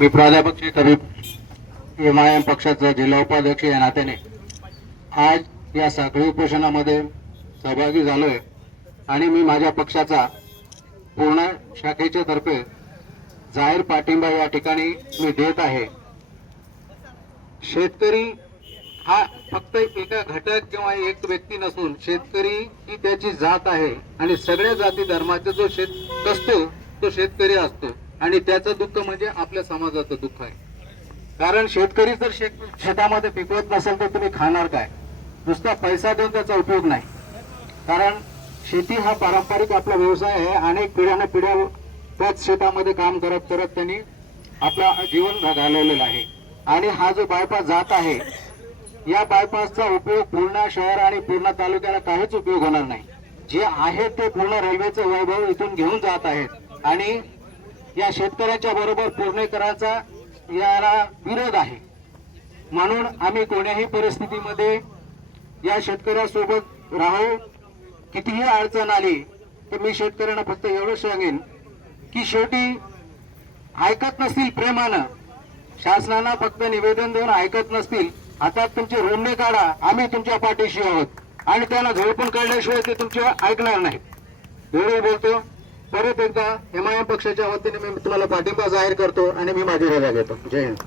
मी प्राध्यापक Shaikh Habib M I M पक्षाचा जिल्हा उपाध्यक्ष या नात्याने. आज या साखळी उपोषणामध्ये सहभागी झालो आहे आणि मी माझ्या पक्षाचा पूर्ण शाखेच्या तर्फे जाहीर पाठिंबा या ठिकाणी मी देत आहे. शेतकरी हा फक्त एका घटक किंवा एक व्यक्ती नसून शेतकरी ही त्याची जात आहे आणि सगळ्या जाती धर्माचा जो शेत असतो तो शेतकरी असतो. आणि त्याचं दुःख म्हणजे आपल्या समाजाचं दुःख आहे. कारण शेतकरी जर शेत शेतामध्ये पिकवत नसेल तर तुम्ही खाणार काय? नुसता पैसा देऊन त्याचा उपयोग नाही. कारण शेती हा पारंपरिक आपला व्यवसाय आहे. अनेक पिढ्याने पिढ्या त्याच शेतामध्ये काम करत करत त्यांनी आपला जीवन घालवलेला आहे. आणि हा जो बायपास जात आहे या बायपासचा उपयोग पूर्ण शहर आणि पूर्ण तालुक्याला काहीच उपयोग होणार नाही. जे आहे ते पूर्ण रेल्वेचं वैभव इथून घेऊन जात आहेत. आणि या शेतकऱ्याच्या बरोबर पुणेकरांचा याला विरोध आहे. म्हणून आम्ही कोण्याही परिस्थितीमध्ये या शेतकऱ्यासोबत राहू. कितीही अडचण आली तर मी शेतकऱ्यांना फक्त एवढं सांगेन की शेवटी ऐकत नसतील प्रेमानं. शासनाला फक्त निवेदन देऊन ऐकत नसतील. आता तुमचे रोमणे काढा आम्ही तुमच्या पाठीशी आहोत. आणि त्यांना झोडपून काढल्याशिवाय ते तुमचे ऐकणार नाही एवढे बोलतो. परत एकदा एम आय एम पक्षाच्या वतीने मी तुम्हाला पाठिंबा जाहीर करतो आणि मी माझी रजा घेतो जय हिंद.